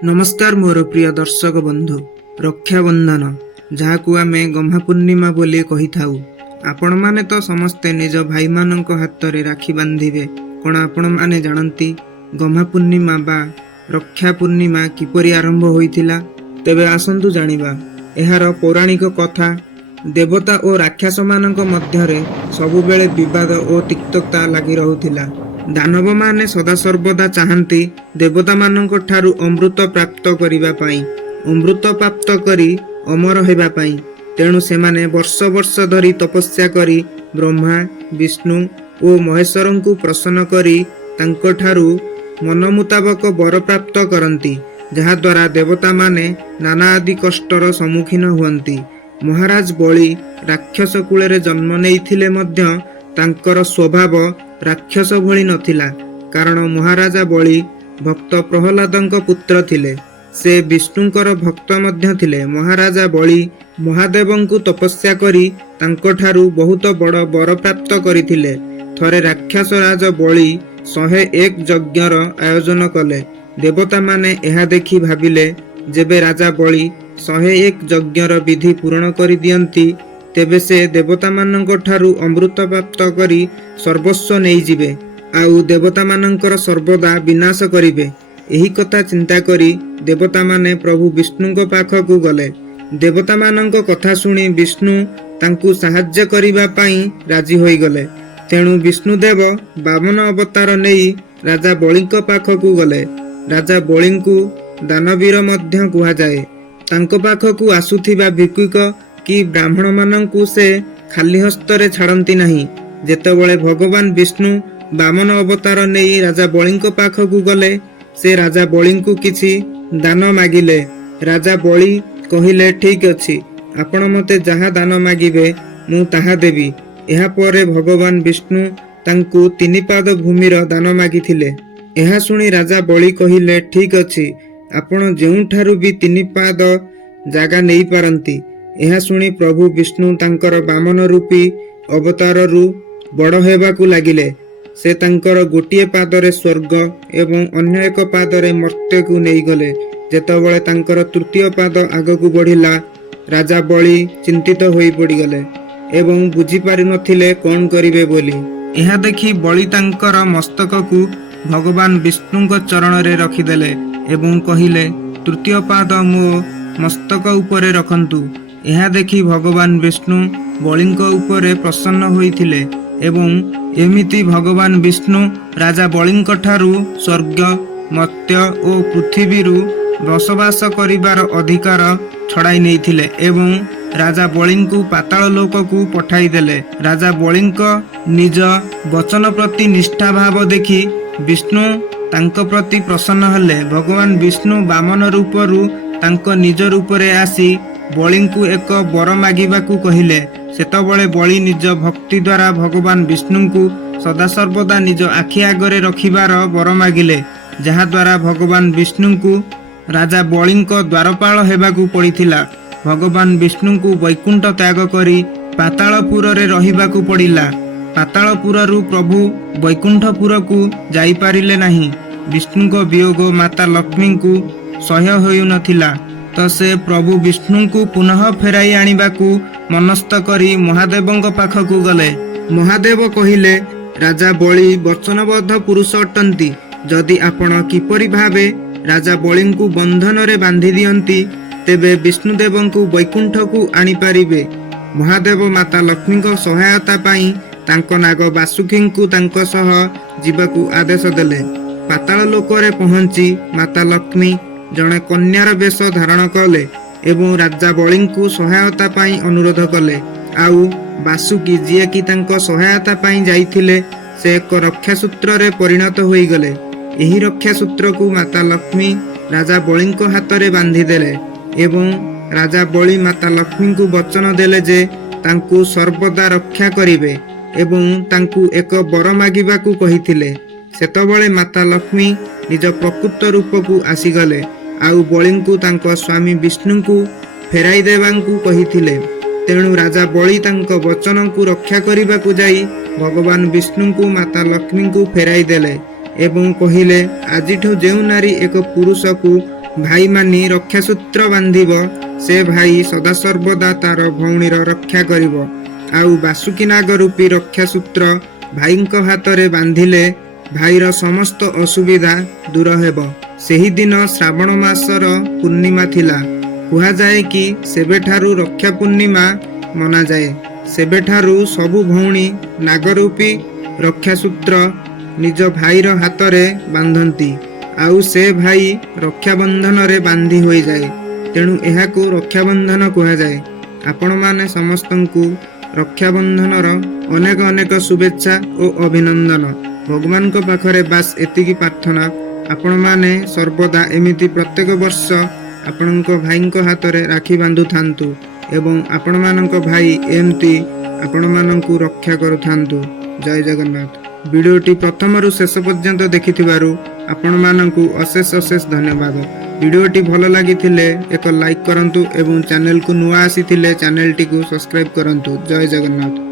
नमस्कार मोर प्रिय दर्शक बंधु। रक्षाबंधन जहाकू आमे गम्हा पूर्णिमा बोली कही थाउ। आपण माने तो समस्ते निज भाई मानक हाथ रे राखी बांधिबे। कोन आपण माने जानती गम्हा पूर्णिमा बा रक्षा पूर्णिमा किपरि आरंभ होइथिला? तेबे आसंतु जानिबा एहार पौराणिक कथा। देवता और राक्षस मानक मध्यरे सबुबेले विवाद और तिक्तता लागि रहुथिला। दानव माने सदा सर्वदा चाहती देवता मानक ठारू अमृत प्राप्त करिबा पाई, अमृत प्राप्त करी अमर हेबा पाई। तेणु सेमाने वर्ष वर्ष धरी तपस्या करी ब्रह्मा विष्णु और महेश्वर को प्रसन्न करी तांको ठारू मन मुताबक वर प्राप्त करती, जहा द्वारा देवता माने नाना आदि कष्टर सम्मुखीन हुअंती। महाराज बलि राक्षस कूल जन्म नेइथिले मध्य तांकर स्वभाव राक्षस भली नथिला, कारण महाराजा बलि भक्त प्रहलादंक पुत्र थिले। से विष्णुंकर भक्त मध्य थिले। महाराजा बलि महादेवंकु तपस्या करी तांको ठारू बहुत बड़ वर प्राप्त करिथिले। थरे राक्षस राज बलि 101 यज्ञर आयोजन कले। देवता माने एहा देखि भाबिले जेबे राजा बलि 101 यज्ञर विधि पूर्ण करि दियंती तेबे से देवता मानक ठारू अमृत प्राप्त करी सर्वस्व नहीं जिबे, आउ देवता मानकर सर्वदा विनाश करिबे। एही कथा चिंता करी देवता माने प्रभु विष्णु पाखकु गले। देवता मानक कथा सुनी विष्णु तांकु साहाय्य करिबा पाई राजी होई गले। तेणु विष्णुदेव बामन अवतार नेई राजा बलिंक पाखकु गले। राजा बलिंकु दानवीर मध्य कुहा जाए। तांको पाखकु आसुथिबा भिक्षुक कि ब्राह्मण मानंकु से खाली हस्तरे छाड़ती नहीं। जेतेबेले भगवान विष्णु बामन अवतार नहीं राजा बलिंक पाखकु गले, से राजा बलिंकु किछि दान मागिले। राजा बलि कहिले ठीक अछि, आपण मते जहा दान मागिबे मु ताहा देबी। एहा परे भगवान विष्णु तांकु 3 पाद भूमिर दान मागिथिले। एहा सुनी राजा बलि कहिले ठीक अछि, आपण जेउठारु भी 3 पाद जागा नहीं पारंती। एहा सुनी प्रभु विष्णु तांकर बामन रूपी अवताररू बड़ हेबाकू लागिले। से तांकर गोटिए पादरे स्वर्ग एवं अन्य एक पादरे मर्त्य को नहीं गले। जेतेबेले तांकर तृतीय पाद आगकू बढ़िला, राजा बलि चिंतित होई पड़ीगले एवं बुझी पारि नथिले कोन करिवे बोली। एहा देखि बलि तांकर मस्तक को भगवान विष्णुଙ୍କ चरणरे रखिदेले एवं कहिले तृतीय पाद मो मस्तक उपरे रखंतु। एहा देखि भगवान विष्णु बलिंक उपरे प्रसन्न होइथिले एवं एमिति भगवान विष्णु राजा बलिंक ठारू स्वर्ग मर्त्य और पृथ्वीरू बसवास करिबार अधिकार छड़ाई नैथिले एवं राजा बलिंकु पाताल लोककु पठाई देले। राजा बलिंक निज वचन प्रति निष्ठा भाव देखि विष्णु तांको प्रति प्रसन्न हेले। भगवान विष्णु बामन रूपरू तांको निज रूपरे आसी बलिंकु एक वर मागिबाकू कहिले। सेतबेले बलि निज भक्ति द्वारा भगवान विष्णुंकु सदा सर्वदा निज आखि आगरे रखिबार वर मागिले, जहा द्वारा भगवान विष्णुंकु राजा बलिंक द्वारपाल हेबाकू पड़िथिला। भगवान विष्णुंकु वैकुंठ त्याग करी पातालपुर रे रहिबाकू पड़िला। पातालपुररू प्रभु वैकुंठपुरकू जाई पारिले नाही। विष्णुंक वियोग माता लक्ष्मींकु सह्य होई नथिला, तो से प्रभु विष्णु को पुनः फेराई आनिबाकू मनस्थ करी महादेवंक पाखकू गले। महादेव कहिले राजा बलि वचनबद्ध पुरुष अटंती। जदि आपण किपरि भावे राजा बलिंकु बंधन रे बांधी दियंती तेबे विष्णुदेवंकु वैकुंठकू आनी पारिबे। महादेव माता लक्ष्मीक सहायता पाई तांको नाग वासुकींकु तांको सह जीवाकू आदेश देले। पाताल लोकरे पहुंची माता लक्ष्मी जड़े कन्यार बेश धारण कले एवं राजा बलिंकु सहायता पाई अनुरोध कले। आउ वासुकी जिए कि तांको सहायता पाई जाइथिले से एक रक्षा सूत्र रे परिणत होई गले। एही रक्षा सूत्र को माता लक्ष्मी राजा बलिंक हाथ रे बांधी देले एवं राजा बलि माता लक्ष्मी को वचन देले जे तांकु सर्वदा रक्षा करिवे एवं तांकु एक वर मागिबाकू कहिथिले। सेतबेले माता लक्ष्मी निज प्रकृत रूप को आसीगले आउ बलिंकु तांको स्वामी विष्णु को फेराई देवांकू कहिथिले। तेणु राजा बलि तांको वचन को रक्षा करिबाकू जाई भगवान विष्णु को माता लक्ष्मी को फेराई देले एवं कहिले आजिठु जेउ नारी एक पुरुष को ଭାଇ ମାନି ରକ୍ଷାସୂତ୍ର ବାନ୍ଧିବ, ସେ ଭାଇ ସଦାସର୍ବଦା ତାର ଭଉଣୀର ରକ୍ଷା କରିବ। ଆଉ ବାସୁକୀ ନାଗ ରୂପୀ ରକ୍ଷାସୂତ୍ର ଭାଇଙ୍କ ହାତରେ ବାନ୍ଧିଲେ ଭାଇର ସମସ୍ତ ଅସୁବିଧା ଦୂର ହେବ। ସେହିଦିନ ଶ୍ରାବଣ ମାସର ପୂର୍ଣ୍ଣିମା ଥିଲା। କୁହାଯାଏ କି ସେବେଠାରୁ ରକ୍ଷା ପୂର୍ଣ୍ଣିମା ମନାଯାଏ। ସେବେଠାରୁ ସବୁ ଭଉଣୀ ନାଗରୂପୀ ରକ୍ଷାସୂତ୍ର ନିଜ ଭାଇର ହାତରେ ବାନ୍ଧନ୍ତି, ଆଉ ସେ ଭାଇ ରକ୍ଷାବନ୍ଧନରେ ବାନ୍ଧି ହୋଇଯାଏ। ତେଣୁ ଏହାକୁ ରକ୍ଷାବନ୍ଧନ କୁହାଯାଏ। ଆପଣମାନେ ସମସ୍ତଙ୍କୁ ରକ୍ଷାବନ୍ଧନର ଅନେକ ଅନେକ ଶୁଭେଚ୍ଛା ଓ ଅଭିନନ୍ଦନ। ଭଗବାନଙ୍କ ପାଖରେ ବାସ୍ ଏତିକି ପ୍ରାର୍ଥନା, ଆପଣମାନେ ସର୍ବଦା ଏମିତି ପ୍ରତ୍ୟେକ ବର୍ଷ ଆପଣଙ୍କ ଭାଇଙ୍କ ହାତରେ ରାକ୍ଷୀ ବାନ୍ଧୁଥାନ୍ତୁ ଏବଂ ଆପଣମାନଙ୍କ ଭାଇ ଏମିତି ଆପଣମାନଙ୍କୁ ରକ୍ଷା କରୁଥାନ୍ତୁ। ଜୟ ଜଗନ୍ନାଥ। ଭିଡ଼ିଓଟି ପ୍ରଥମରୁ ଶେଷ ପର୍ଯ୍ୟନ୍ତ ଦେଖିଥିବାରୁ ଆପଣମାନଙ୍କୁ ଅଶେଷ ଅଶେଷ ଧନ୍ୟବାଦ। ଭିଡ଼ିଓଟି ଭଲ ଲାଗିଥିଲେ ଏକ ଲାଇକ୍ କରନ୍ତୁ ଏବଂ ଚ୍ୟାନେଲକୁ ନୂଆ ଆସିଥିଲେ ଚ୍ୟାନେଲଟିକୁ ସବସ୍କ୍ରାଇବ୍ କରନ୍ତୁ। ଜୟ ଜଗନ୍ନାଥ।